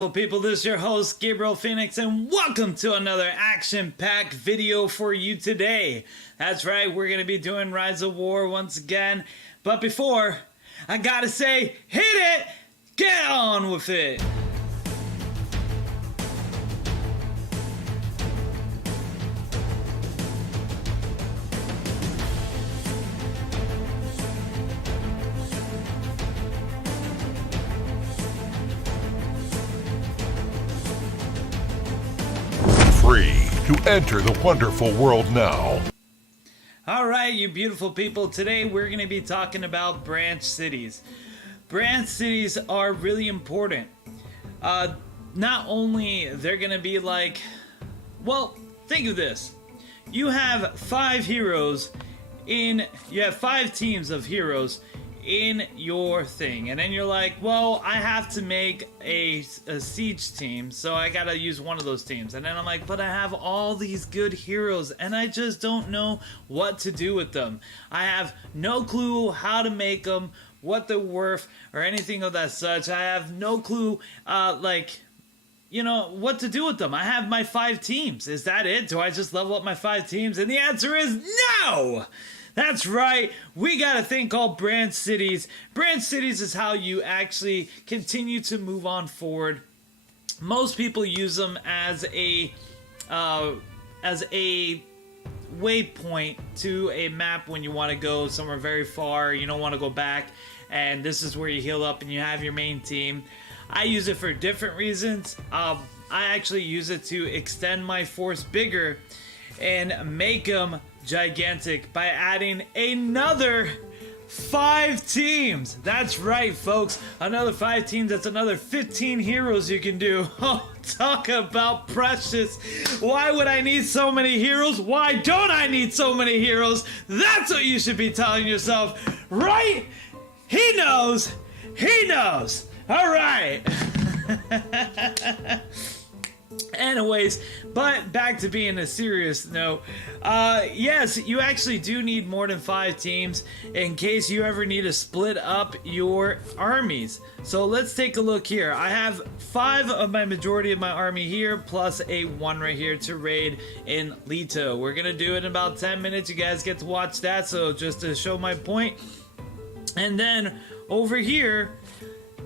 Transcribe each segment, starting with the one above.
Hello people, this is your host Gabriel Phoenix and welcome to another action-packed video for you today. That's right, we're going to be doing Rise of War once again, but before, I gotta say, hit it! Get on with it! Free to enter the wonderful world now. Alright, you beautiful people, today we're going to be talking about branch cities. Branch cities are really important. Not only they're going to be like, well, think of this. You have five teams of heroes in your thing, and then you're like, well, I have to make a siege team, so I gotta use one of those teams. And then I'm like, but I have all these good heroes and I just don't know what to do with them. I have no clue how to make them, what they're worth, or anything of that such. I have no clue what to do with them. I have my 5 teams. Is that it? Do I just level up my 5 teams? And the answer is no! That's right, we got a thing called branch cities. Branch cities is how you actually continue to move on forward. Most people use them as a waypoint to a map when you want to go somewhere very far, you don't want to go back, and this is where you heal up and you have your main team. I use it for different reasons. I actually use it to extend my force bigger and make them gigantic by adding another 5 teams. That's right, folks, another 5 teams. That's another 15 heroes you can do. Oh, talk about precious. Why would I need so many heroes? Why don't I need so many heroes? That's what you should be telling yourself, right? He knows. All right. Anyways, but back to being a serious note, yes, you actually do need more than 5 teams in case you ever need to split up your armies. So let's take a look here. I have 5 of my majority of my army here, plus a 1 right here to raid in Leto. We're gonna do it in about 10 minutes. You guys get to watch that, so just to show my point. And then over here,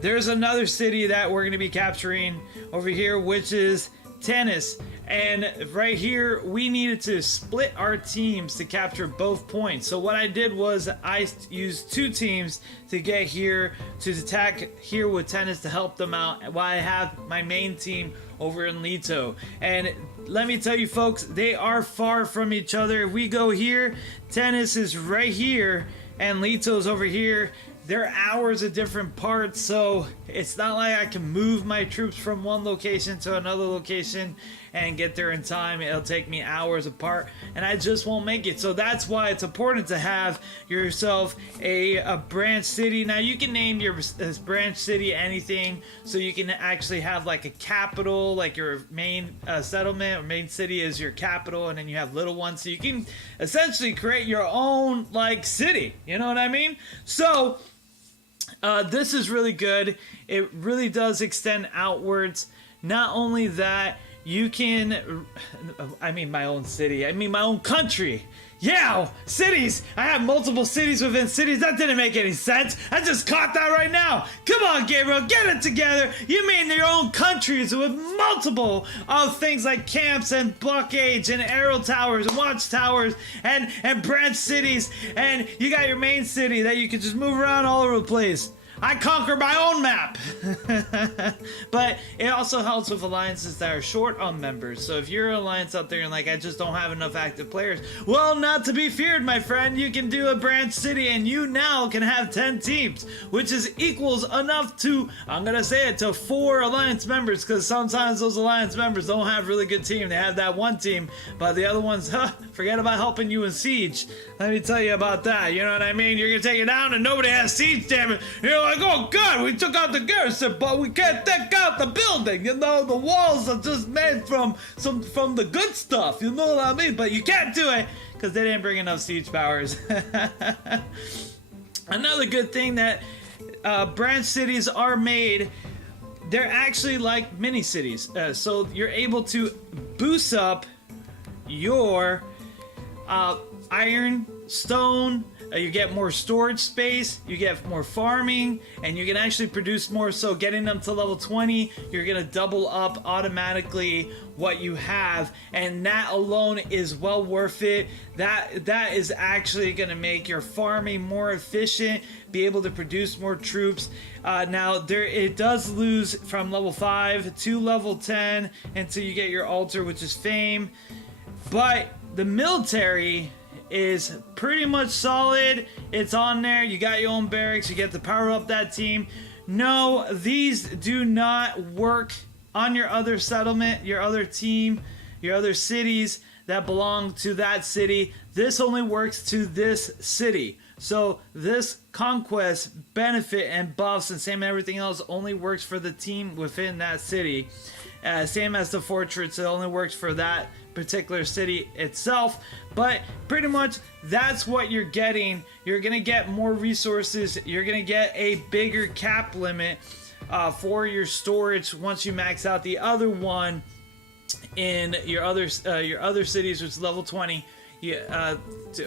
there's another city that we're gonna be capturing over here, which is Tennis. And right here we needed to split our teams to capture both points. So what I did was I used 2 teams to get here to attack here with Tennis to help them out while I have my main team over in Leto. And let me tell you folks, they are far from each other. If we go here, Tennis is right here and Leto's over here. They're hours of different parts, so it's not like I can move my troops from one location to another location and get there in time. It'll take me hours apart, and I just won't make it. So that's why it's important to have yourself a branch city. Now, you can name your branch city anything, so you can actually have like a capital, like your main settlement or main city is your capital, and then you have little ones. So you can essentially create your own like city. You know what I mean? So this is really good. It really does extend outwards. Not only that, you can, I mean my own city, I mean my own country. Yeah, cities! I have multiple cities within cities. That didn't make any sense. I just caught that right now. Come on, Gabriel, get it together. You mean your own countries with multiple of things like camps and blockades and arrow towers and watchtowers and branch cities. And you got your main city that you can just move around all over the place. I conquer my own map. But it also helps with alliances that are short on members. So if you're an alliance out there and like, I just don't have enough active players, well, not to be feared, my friend. You can do a branch city and you now can have 10 teams, which is equals enough to, I'm gonna say it, to 4 alliance members, because sometimes those alliance members don't have really good team. They have that one team, but the other ones, forget about helping you in siege. Let me tell you about that. You know what I mean? You're gonna take it down and nobody has siege, damn it. You're like, oh God, we took out the garrison, but we can't take out the building. You know, the walls are just made from the good stuff. You know what I mean? But you can't do it because they didn't bring enough siege powers. Another good thing that branch cities are made they're actually like mini cities. So you're able to boost up your iron, stone, you get more storage space, you get more farming, and you can actually produce more. So getting them to level 20, you're gonna double up automatically what you have, and that alone is well worth it. That is actually gonna make your farming more efficient, be able to produce more troops. Now it does lose from level 5 to level 10 until you get your altar, which is fame, but the military is pretty much solid. It's on there. You got your own barracks. You get to power up that team. No, these do not work on your other settlement, your other team, your other cities that belong to that city. This only works to this city. So this conquest benefit and buffs and same everything else only works for the team within that city. Same as the fortress, it only works for that particular city itself. But pretty much that's what you're getting. You're gonna get more resources. You're gonna get a bigger cap limit for your storage once you max out the other one in your other cities, which is level 20.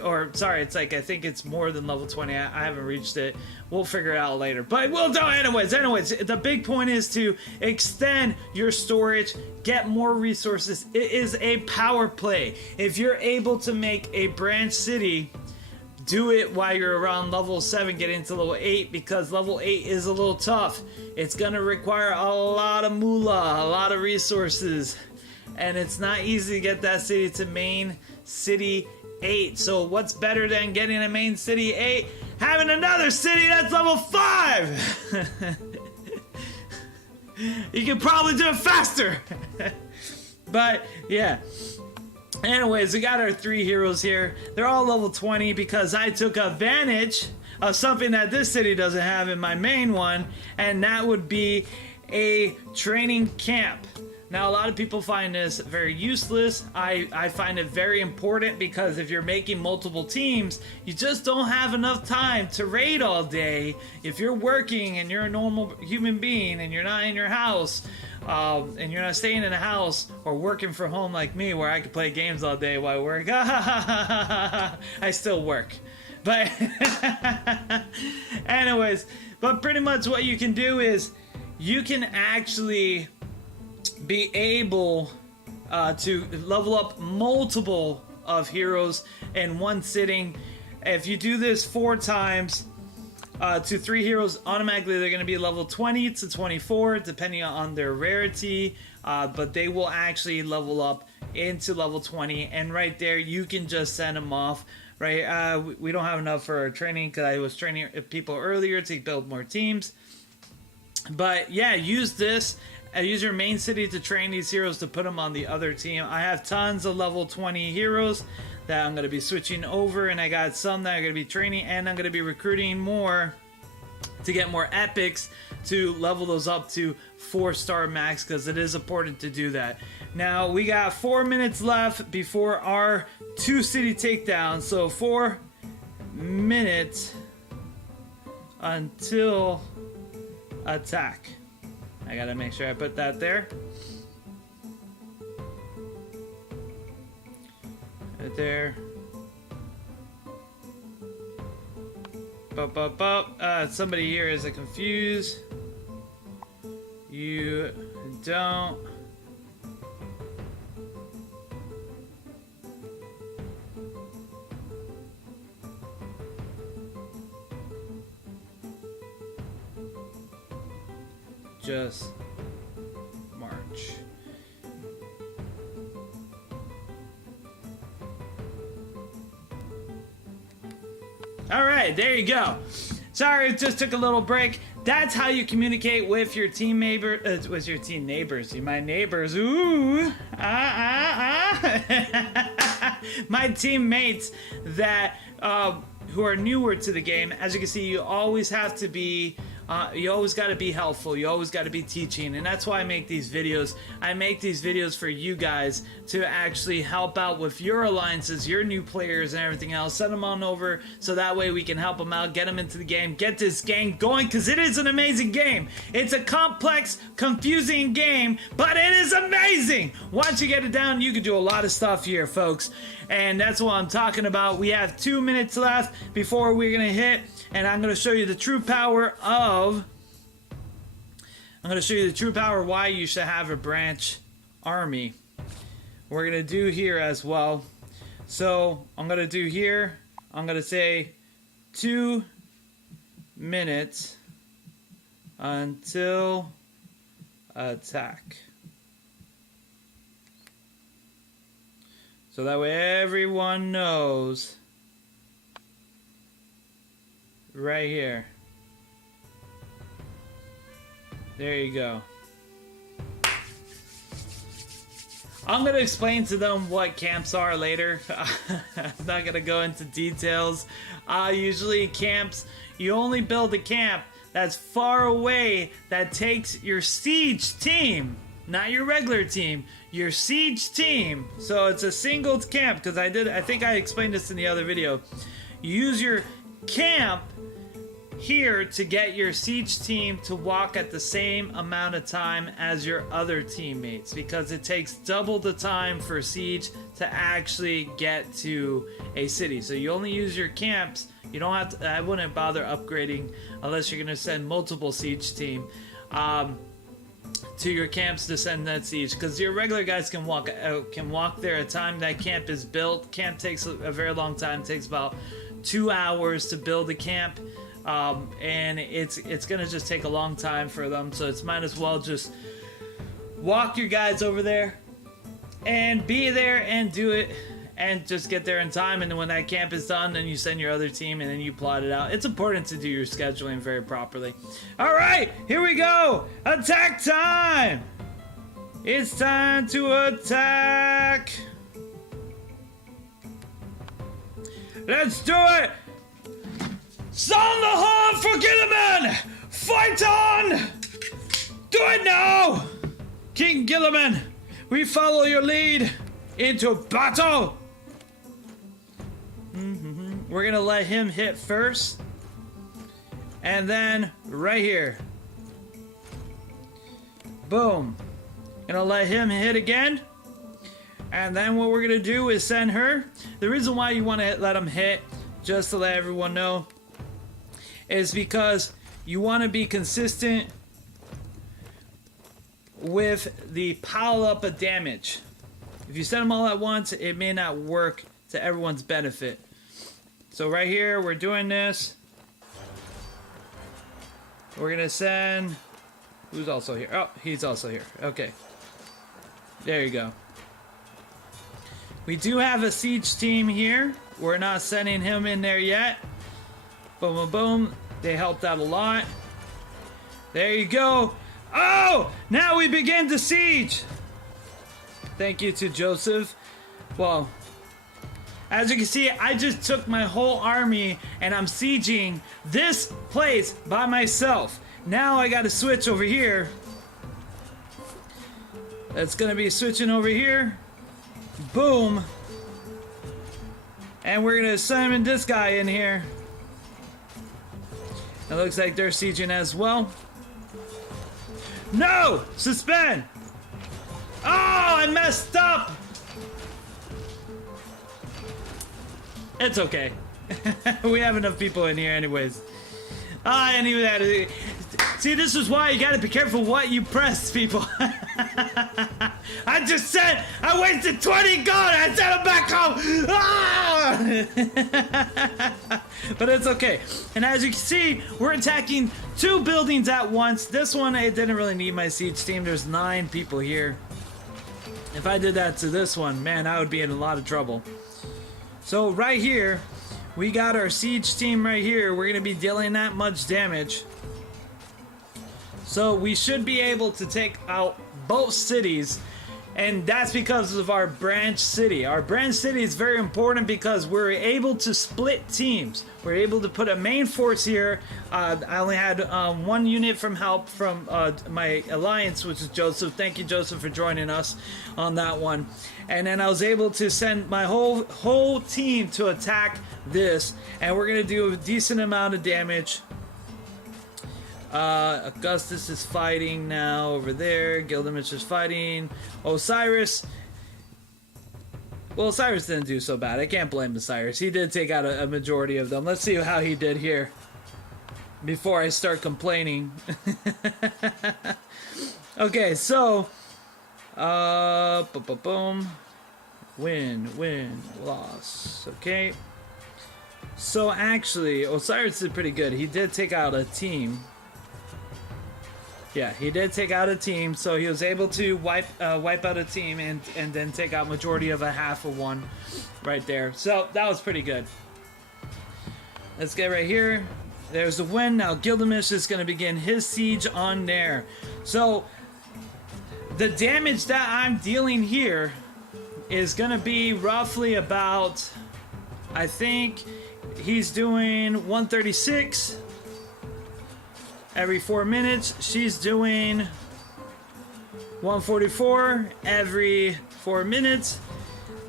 Or sorry, it's like I think it's more than level 20. I haven't reached it. We'll figure it out later. But we'll do anyways. The big point is to extend your storage, get more resources. It is a power play. If you're able to make a branch city, do it while you're around level 7 getting to level 8, because level 8 is a little tough. It's gonna require a lot of moolah, a lot of resources, and it's not easy to get that city to main city 8. So what's better than getting a main city 8? Having another city that's level 5! You can probably do it faster! But yeah. Anyways, we got our 3 heroes here. They're all level 20 because I took advantage of something that this city doesn't have in my main one, and that would be a training camp. Now, a lot of people find this very useless. I find it very important because if you're making multiple teams, you just don't have enough time to raid all day. If you're working and you're a normal human being and you're not in your house, and you're not staying in a house or working from home like me where I can play games all day while I work, I still work. But anyways, but pretty much what you can do is you can actually be able to level up multiple of heroes in one sitting. If you do this 4 times to 3 heroes, automatically they're going to be level 20 to 24 depending on their rarity, but they will actually level up into level 20, and right there you can just send them off. Right, we don't have enough for our training because I was training people earlier to build more teams, but yeah, use this. Use your main city to train these heroes to put them on the other team. I have tons of level 20 heroes that I'm going to be switching over, and I got some that I'm going to be training, and I'm going to be recruiting more to get more epics to level those up to 4-star max, because it is important to do that. Now, we got 4 minutes left before our 2 city takedowns, so 4 minutes until attack. I gotta make sure I put that there. Right there. Somebody here is confused. You don't. Just march. Alright, there you go. Sorry, it just took a little break. That's how you communicate with your team neighbors. My neighbors. Ooh. My teammates that who are newer to the game. As you can see, you always have to be You always got to be helpful. You always got to be teaching, and that's why I make these videos. I make these videos for you guys to actually help out with your alliances, your new players, and everything else. Send them on over so that way we can help them out, get them into the game, get this game going, because it is an amazing game. It's a complex, confusing game, but it is amazing. Once you get it down, you can do a lot of stuff here, folks, and that's what I'm talking about. We have 2 minutes left before we're gonna hit, and I'm gonna show you the true power why you should have a branch army. We're gonna do here as well. So I'm gonna do here, I'm gonna say 2 minutes until attack. So that way everyone knows right here. There you go. I'm going to explain to them what camps are later. I'm not going to go into details. Usually camps, you only build a camp that's far away that takes your siege team, not your regular team, your siege team. So it's a single camp, because I think I explained this in the other video. You use your camp here to get your siege team to walk at the same amount of time as your other teammates, because it takes double the time for siege to actually get to a city. So you only use your camps. You don't have to, I wouldn't bother upgrading unless you're going to send multiple siege team to your camps to send that siege, because your regular guys can walk there at a time that camp is built. Camp takes a very long time. It takes about 2 hours to build a camp. And it's gonna just take a long time for them, so it's might as well just walk your guys over there and be there and do it and just get there in time, and then when that camp is done, then you send your other team and then you plot it out. It's important to do your scheduling very properly. Alright, here we go! Attack time! It's time to attack! Let's do it! Sound the horn for Gilliman! Fight on! Do it now! King Gilliman, we follow your lead into battle! We're gonna let him hit first. And then, right here. Boom. Gonna let him hit again. And then what we're gonna do is send her. The reason why you wanna let him hit, just to let everyone know, is because you want to be consistent with the pile up of damage. If you send them all at once, it may not work to everyone's benefit. So right here, we're doing this. We're gonna send... Who's also here? Oh, he's also here. Okay. There you go. We do have a siege team here. We're not sending him in there yet. Boom, boom, boom. They helped out a lot. There you go. Oh! Now we begin the siege. Thank you to Joseph. Well, as you can see, I just took my whole army and I'm sieging this place by myself. Now I gotta switch over here. That's gonna be switching over here. Boom. And we're gonna summon this guy in here. It looks like they're sieging as well. No! Suspend! Oh, I messed up! It's okay. We have enough people in here anyways. Anyway, see, this is why you gotta be careful what you press, people. I just said I wasted 20 gold. I sent it back home. Ah! But it's okay. And as you can see, we're attacking 2 buildings at once. This one, it didn't really need my siege team. There's 9 people here. If I did that to this one, man, I would be in a lot of trouble. So right here, we got our siege team right here. We're gonna be dealing that much damage. So we should be able to take out both cities And that's because of our branch city. Our branch city is very important because we're able to split teams. We're able to put a main force here. I only had one unit from help from my alliance, which is Joseph. Thank you, Joseph, for joining us on that one. And then I was able to send my whole team to attack this. And we're going to do a decent amount of damage. Augustus is fighting now over there. Gilgamesh is fighting. Osiris. Well, Osiris didn't do so bad. I can't blame Osiris. He did take out a majority of them. Let's see how he did here before I start complaining. Okay, so boom. Win, loss. Okay. So actually, Osiris did pretty good. He did take out a team. Yeah, he did take out a team, so he was able to wipe out a team and then take out majority of a half of one right there. So that was pretty good. Let's get right here. There's the win. Now Gilgamesh is going to begin his siege on there. So the damage that I'm dealing here is going to be roughly about, I think he's doing 136 every 4 minutes. She's doing 144 every 4 minutes.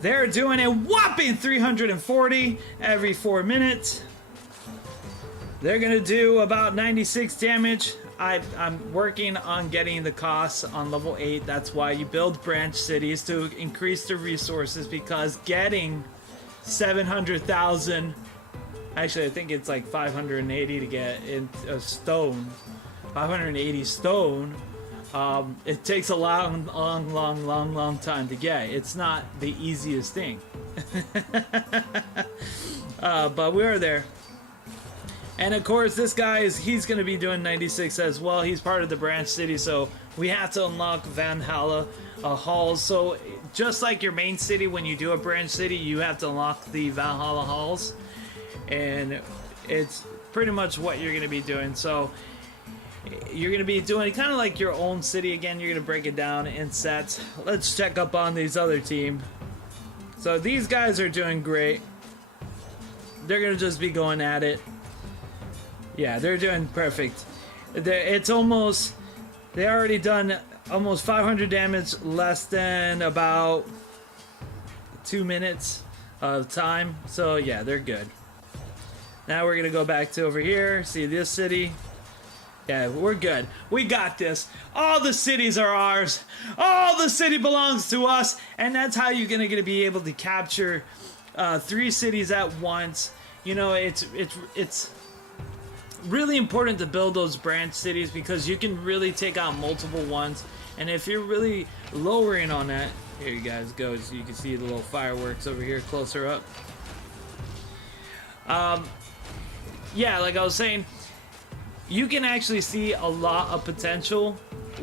They're doing a whopping 340 every 4 minutes. They're gonna do about 96 damage. I'm working on getting the costs on level 8. That's why you build branch cities, to increase the resources, because getting 700,000, actually I think it's like 580 to get in a stone, 580 stone, it takes a long time to get. It's not the easiest thing. But we are there. And of course, this guy he's going to be doing 96 as well. He's part of the branch city, so we have to unlock Valhalla halls. So just like your main city, when you do a branch city, you have to unlock the Valhalla halls. And it's pretty much what you're going to be doing. So you're going to be doing kind of like your own city again. You're going to break it down in sets. Let's check up on these other team. So these guys are doing great. They're going to just be going at it. Yeah, they're doing perfect. It's almost, they already done almost 500 damage, less than about 2 minutes of time. So yeah, they're good. Now we're gonna go back to over here, see this city. Yeah, we're good. We got this. All the cities are ours. All the city belongs to us. And that's how you're gonna be able to capture 3 cities at once. You know, it's really important to build those branch cities, because you can really take out multiple ones. And if you're really lowering on that, here you guys go, so you can see the little fireworks over here closer up. Yeah, like I was saying, you can actually see a lot of potential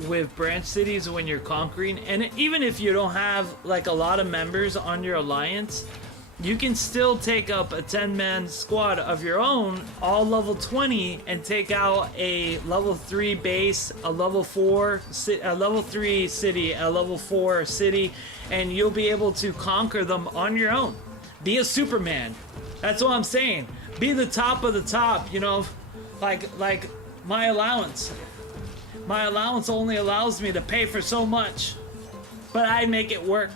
with branch cities when you're conquering. And even if you don't have like a lot of members on your alliance, you can still take up a 10-man squad of your own, all level 20, and take out a level 3 base, a level 4, a level 3 city, a level 4 city, and you'll be able to conquer them on your own. Be a Superman. That's what I'm saying. Be the top of the top, you know, like my allowance. My allowance only allows me to pay for so much, but I make it work.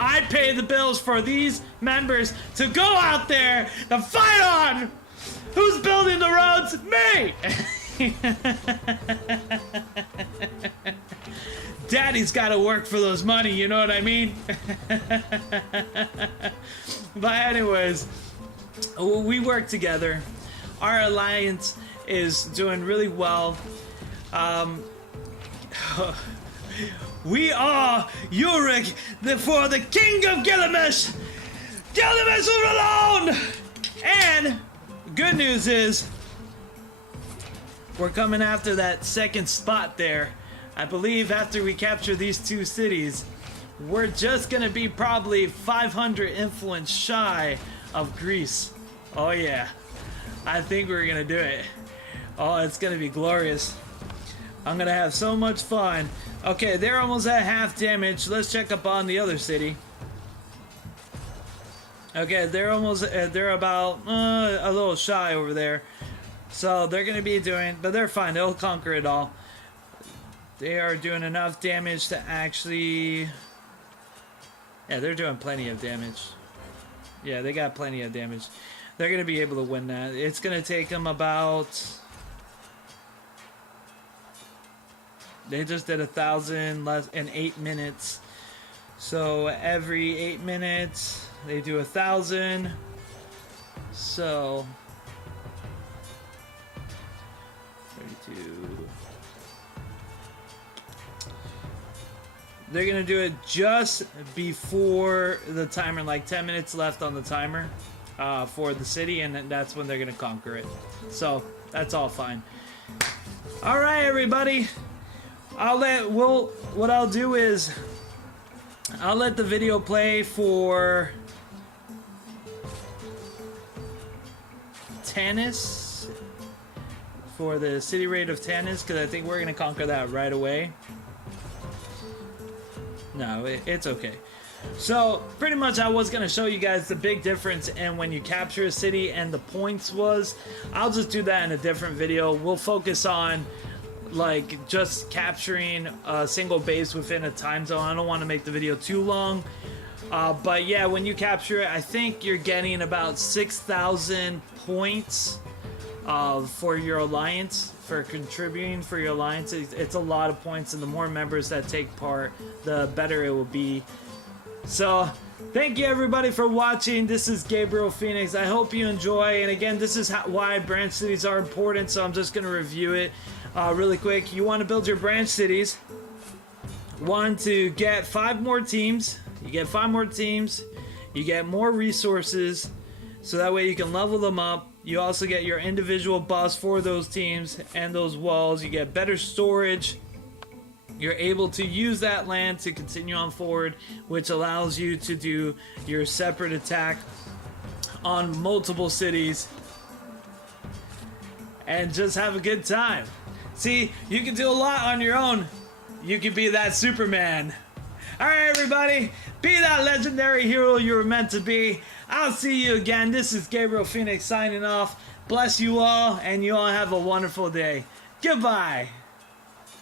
I pay the bills for these members to go out there to fight on. Who's building the roads? Me! Daddy's got to work for those money, you know what I mean? But anyways, we work together. Our alliance is doing really well. We are Yurik for the King of Gilgamesh. Gilgamesh is alone. And good news is we're coming after that second spot there. I believe after we capture these 2 cities, we're just gonna be probably 500 influence shy of Greece. Oh yeah, I think we're gonna do it. Oh, it's gonna be glorious. I'm gonna have so much fun. Okay, they're almost at half damage. Let's check up on the other city. Okay, they're almost, they're about a little shy over there. So they're going to be doing, but they're fine. They'll conquer it all. They are doing enough damage to actually, yeah, they're doing plenty of damage. Yeah, they got plenty of damage. They're going to be able to win that. It's going to take them about, they just did 1,000 less in 8 minutes. So every 8 minutes, they do 1,000. So 32. They're gonna do it just before the timer, like 10 minutes left on the timer for the city, and then that's when they're gonna conquer it. So that's all fine. All right, everybody. What I'll do is I'll let the video play for Tanis, for the city raid of Tanis, because I think we're gonna conquer that right away. No, it's okay. So pretty much I was gonna show you guys the big difference in when you capture a city and the points was. I'll just do that in a different video. We'll focus on like just capturing a single base within a time zone. I don't want to make the video too long, but yeah, when you capture it, I think you're getting about 6,000 points for your alliance, for contributing for your alliance. It's a lot of points, and the more members that take part, the better it will be. So thank you everybody for watching. This is Gabriel Phoenix. I hope you enjoy, and again, this is why branch cities are important, so I'm just going to review it really quick. You want to build your branch cities. Want to get 5 more teams. You get 5 more teams. You get more resources, so that way you can level them up. You also get your individual buffs for those teams and those walls. You get better storage. You're able to use that land to continue on forward, which allows you to do your separate attack on multiple cities and just have a good time. See, you can do a lot on your own. You can be that Superman. All right, everybody, be that legendary hero you were meant to be. I'll see you again. This is Gabriel Phoenix signing off. Bless you all, and you all have a wonderful day. Goodbye.